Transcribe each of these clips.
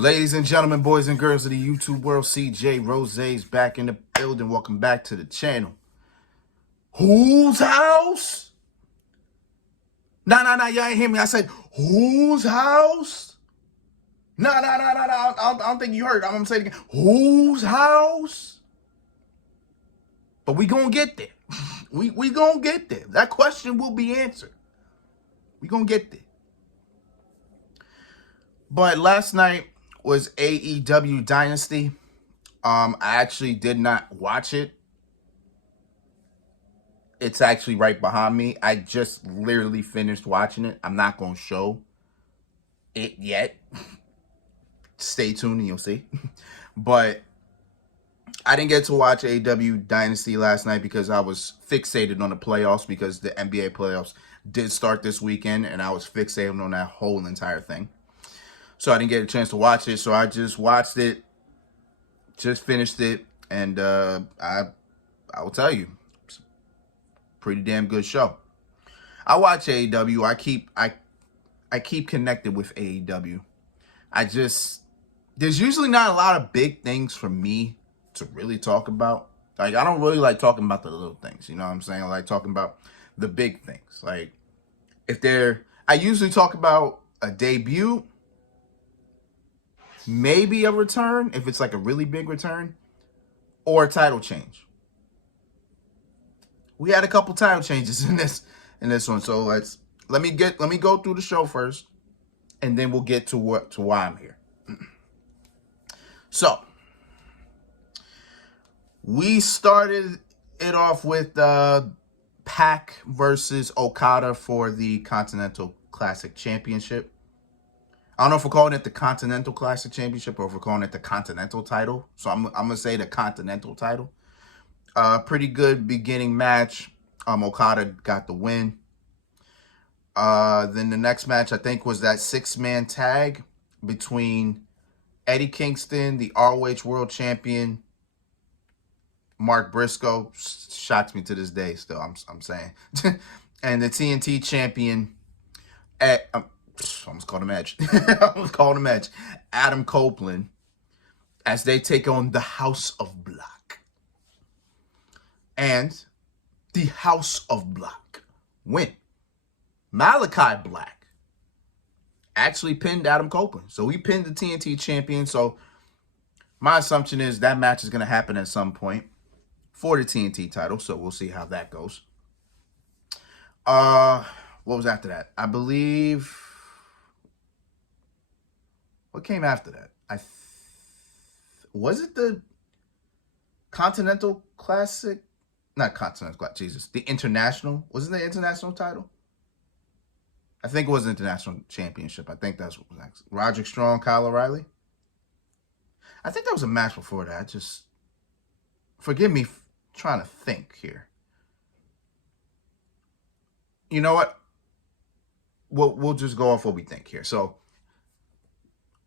Ladies and gentlemen, boys and girls of the YouTube world, CJ Rose's back in the building. Welcome back to the channel. Whose house? Nah, y'all ain't hear me. I said, whose house? Nah, I don't think you heard. I'm gonna say it again. Whose house? But we gonna get there. we gonna get there. That question will be answered. We gonna get there. But last night was AEW Dynasty. I actually did not watch it. It's actually right behind me. I just literally finished watching it. I'm not going to show it yet. Stay tuned and you'll see. But I didn't get to watch AEW Dynasty last night because I was fixated on the playoffs, because the NBA playoffs did start this weekend and I was fixated on that whole entire thing. So I didn't get a chance to watch it. So I just watched it, just finished it, and I will tell you, it's a pretty damn good show. I watch AEW. I keep connected with AEW. There's usually not a lot of big things for me to really talk about. Like, I don't really like talking about the little things, you know what I'm saying? I like talking about the big things. Like, I usually talk about a debut, maybe a return, if it's like a really big return, or a title change. We had a couple title changes in this one, so let me go through the show first, and then we'll get to why I'm here. So we started it off with Pac versus Okada for the Continental Classic Championship. I don't know if we're calling it the Continental Classic Championship or if we're calling it the Continental title. So I'm going to say the Continental title. Pretty good beginning match. Okada got the win. Then the next match, I think, was that 6-man tag between Eddie Kingston, the ROH World Champion, Mark Briscoe. Shocks me to this day still, I'm saying. And the TNT champion, almost called him Edge. Adam Copeland, as they take on the House of Black. And the House of Black win. Malachi Black actually pinned Adam Copeland. So he pinned the TNT champion. So my assumption is that match is going to happen at some point for the TNT title. So we'll see how that goes. What was after that? I believe... What came after that? Was it the Continental Classic? Not Continental Classic, Jesus. The International. Wasn't the International title? I think it was the International Championship. I think that's what was next. Roderick Strong, Kyle O'Reilly. I think that was a match before that. Forgive me trying to think here. You know what? We'll just go off what we think here. So,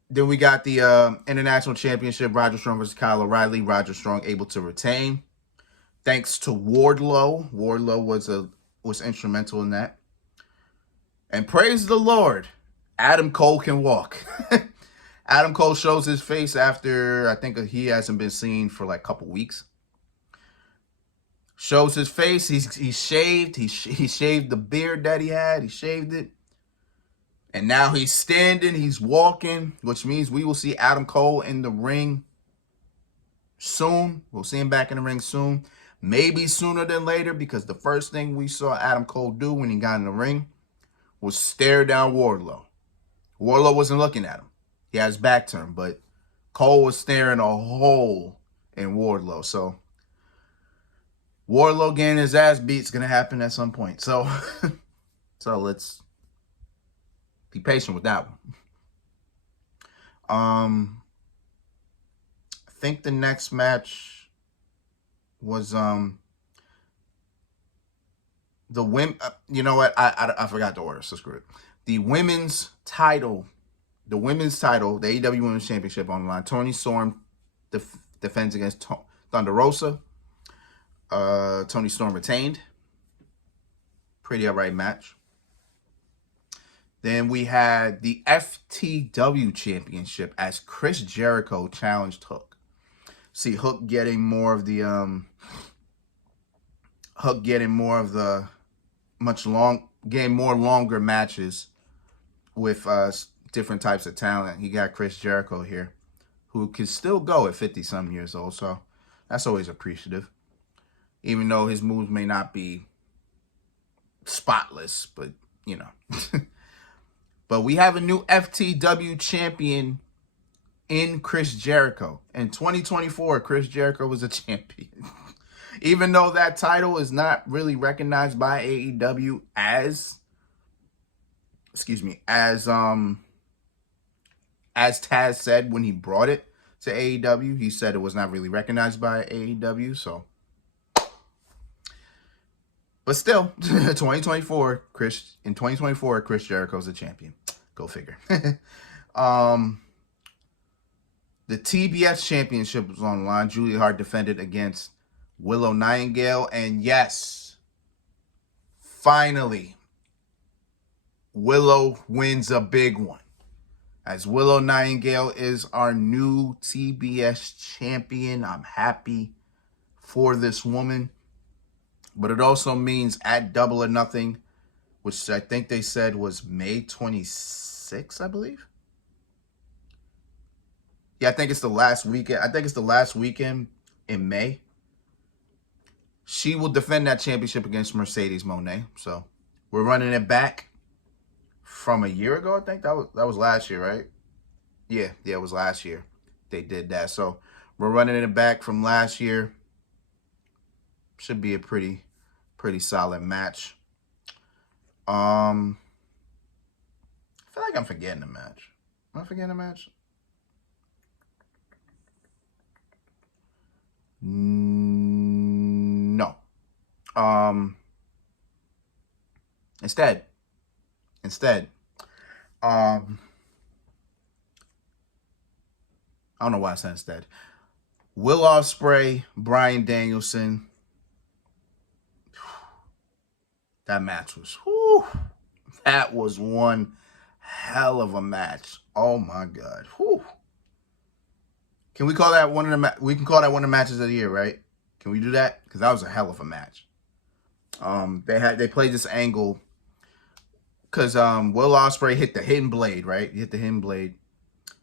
then we got the International Championship, Roderick Strong versus Kyle O'Reilly. Roderick Strong able to retain, thanks to Wardlow. Wardlow was instrumental in that. And praise the Lord, Adam Cole can walk. Adam Cole shows his face after, I think he hasn't been seen for like a couple weeks. Shows his face. He's shaved. He shaved the beard that he had. He shaved it. And now he's standing, he's walking, which means we will see Adam Cole in the ring soon. We'll see him back in the ring soon. Maybe sooner than later, because the first thing we saw Adam Cole do when he got in the ring was stare down Wardlow. Wardlow wasn't looking at him. He had his back turned, but Cole was staring a hole in Wardlow. So Wardlow getting his ass beat is going to happen at some point. So let's be patient with that one. I think the next match was the women. You know what? I forgot the order, so screw it. The women's title, the AEW Women's Championship on the line. Toni Storm defends against Thunder Rosa. Toni Storm retained. Pretty alright match. Then we had the FTW Championship as Chris Jericho challenged Hook. See Hook getting more of the getting more longer matches with different types of talent. He got Chris Jericho here, who can still go at 50-some years old, so that's always appreciative. Even though his moves may not be spotless, but you know. But we have a new FTW champion in Chris Jericho. In 2024, Chris Jericho was a champion. Even though that title is not really recognized by AEW as Taz said when he brought it to AEW, he said it was not really recognized by AEW, so. But still, 2024, Chris Jericho's a champion. Go figure. The TBS Championship was on the line. Julia Hart defended against Willow Nightingale. And yes, finally, Willow wins a big one. As Willow Nightingale is our new TBS champion. I'm happy for this woman. But it also means at Double or Nothing, which I think they said was May 26th, I believe. Yeah, I think it's the last weekend in May. She will defend that championship against Mercedes Moné. So we're running it back from a year ago. I think that was last year, right? Yeah, it was last year they did that. So we're running it back from last year. Should be a pretty solid match. I feel like I'm forgetting a match. Am I forgetting a match? No. Instead, I don't know why I said instead. Will Ospreay, Bryan Danielson. That match was, that was one hell of a match. Oh my God. Can we call that one of the we can call that one of the matches of the year, right? Can we do that? Because that was a hell of a match. They played this angle because Will Ospreay hit the hidden blade, right? He hit the hidden blade.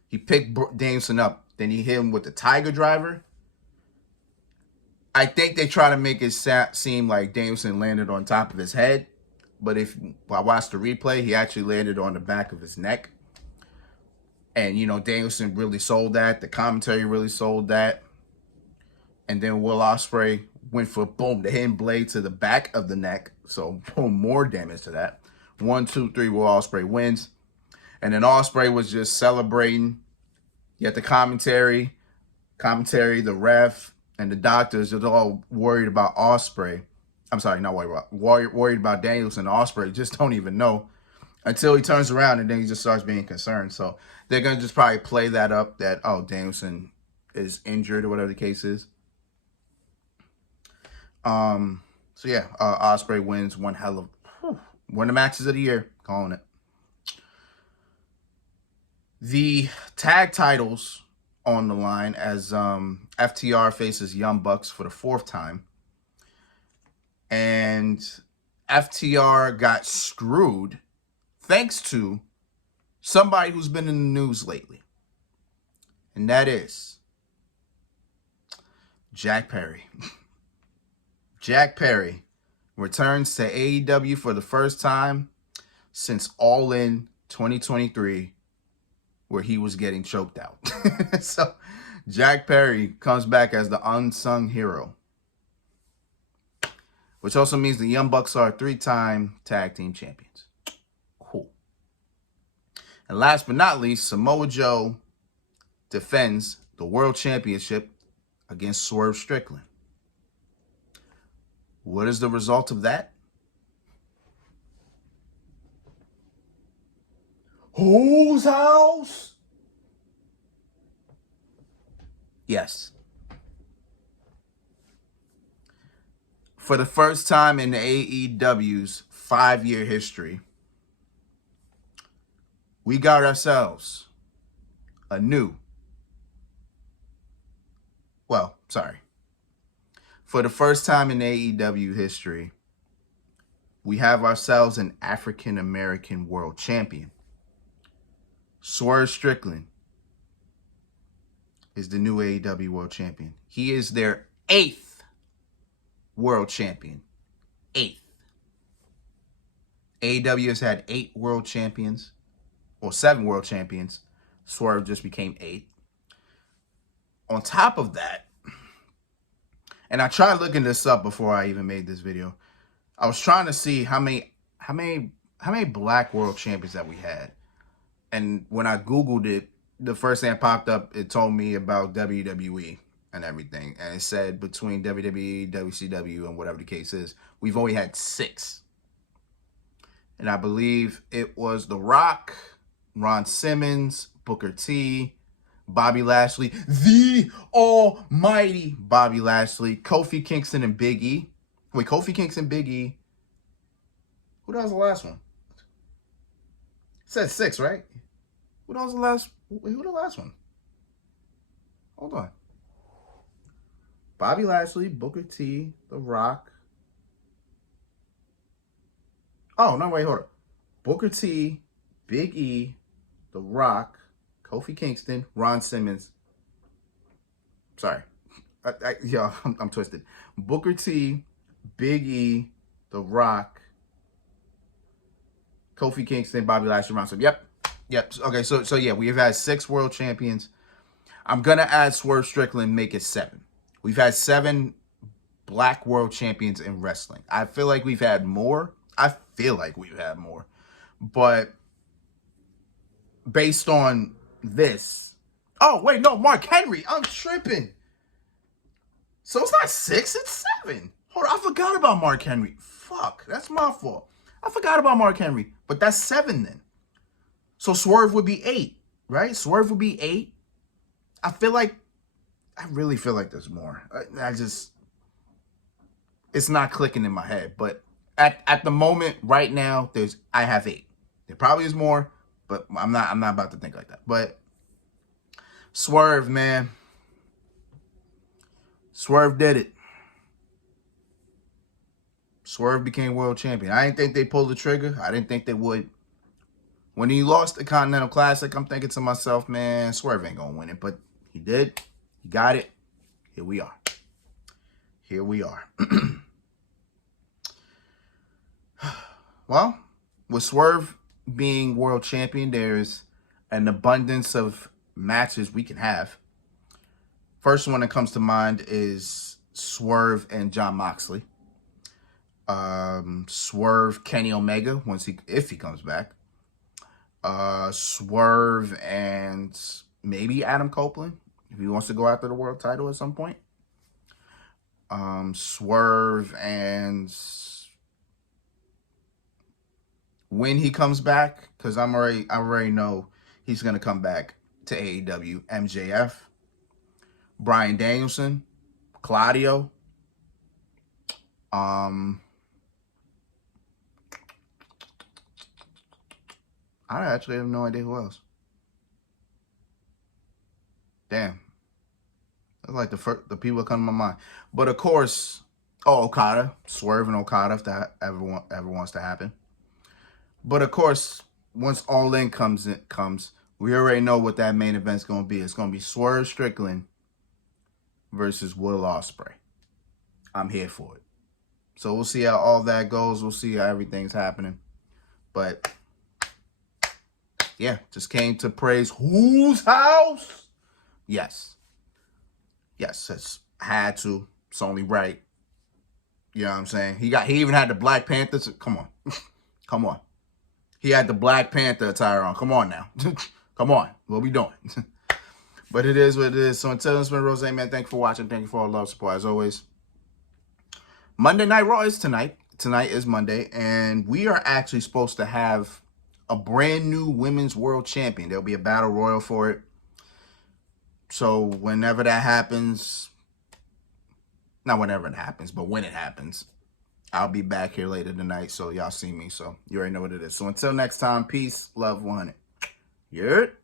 He picked Danielson up. Then he hit him with the Tiger Driver. I think they try to make it seem like Danielson landed on top of his head. But if I watched the replay, he actually landed on the back of his neck. And, Danielson really sold that. The commentary really sold that. And then Will Ospreay went for, boom, the hidden blade to the back of the neck. So, boom, more damage to that. 1, 2, 3, Will Ospreay wins. And then Ospreay was just celebrating. Yet the commentary, the ref, and the doctors are all worried about Ospreay. I'm sorry, not worried about Danielson. Ospreay just don't even know until he turns around and then he just starts being concerned. So they're going to just probably play that up that, Danielson is injured or whatever the case is. So yeah, Ospreay wins one of the matches of the year, calling it. The tag titles on the line as FTR faces Young Bucks for the 4th time. And FTR got screwed thanks to somebody who's been in the news lately. And that is Jack Perry. Jack Perry returns to AEW for the first time since All In 2023, where he was getting choked out. So Jack Perry comes back as the unsung hero, which also means the Young Bucks are 3-time tag team champions. Cool. And last but not least, Samoa Joe defends the World Championship against Swerve Strickland. What is the result of that? Whose house? Yes. For the first time in AEW's 5-year history, we got ourselves a new, well, sorry. For the first time in AEW history, we have ourselves an African-American world champion. Swerve Strickland is the new AEW world champion. He is their 8th world champion. 8th. AEW has had 8 world champions, or 7 world champions. Swerve just became 8th. On top of that, and I tried looking this up before I even made this video. I was trying to see how many black world champions that we had. And when I Googled it, the first thing that popped up, it told me about WWE and everything. And it said between WWE, WCW, and whatever the case is, we've only had 6. And I believe it was The Rock, Ron Simmons, Booker T, Bobby Lashley, the almighty Bobby Lashley, Kofi Kingston, and Big E. Wait, Kofi Kingston, Big E. Who was the last one? It said 6, right? Who was the last? Who the last one? Hold on. Bobby Lashley, Booker T, The Rock. Oh, no, wait, hold on. Booker T, Big E, The Rock, Kofi Kingston, Ron Simmons. Sorry. I'm twisted. Booker T, Big E, The Rock, Kofi Kingston, Bobby Lashley, Ron Simmons. Yep. Okay, so yeah, we have had 6 world champions. I'm going to add Swerve Strickland, make it 7. We've had 7 black world champions in wrestling. I feel like we've had more. But based on this... Oh, wait, no, Mark Henry. I'm tripping. So it's not 6, it's 7. Hold on, I forgot about Mark Henry. Fuck, that's my fault. I forgot about Mark Henry. But that's 7 then. So Swerve would be 8, right? Swerve would be 8. I really feel like there's more. It's not clicking in my head. But at the moment, right now, I have 8. There probably is more, but I'm not about to think like that. But Swerve, man. Swerve did it. Swerve became world champion. I didn't think they pulled the trigger. I didn't think they would. When he lost the Continental Classic, I'm thinking to myself, man, Swerve ain't going to win it. But he did. He got it. Here we are. Well, with Swerve being world champion, there's an abundance of matches we can have. First one that comes to mind is Swerve and Jon Moxley. Swerve, Kenny Omega, if he comes back. Swerve and maybe Adam Copeland, if he wants to go after the world title at some point. Swerve and when he comes back, because I already know he's gonna come back to AEW. MJF, Bryan Danielson, Claudio. I actually have no idea who else. Damn. That's like the people that come to my mind. But of course, Okada. Swerve and Okada, if that ever wants to happen. But of course, once All In comes, we already know what that main event's going to be. It's going to be Swerve Strickland versus Will Ospreay. I'm here for it. So we'll see how all that goes. We'll see how everything's happening. But yeah, just came to praise whose house? Yes, it's had to. It's only right. You know what I'm saying? He even had the Black Panthers. Come on. He had the Black Panther attire on. Come on now. Come on. What we doing? But it is what it is. So until then, it's been Rose, man. Thank you for watching. Thank you for all the love, support, as always. Monday Night Raw is tonight. Tonight is Monday. And we are actually supposed to have a brand new women's world champion. There'll be a battle royal for it. So whenever that happens, not whenever it happens, but when it happens, I'll be back here later tonight. So y'all see me. So you already know what it is. So until next time, peace, love, 100. You heard?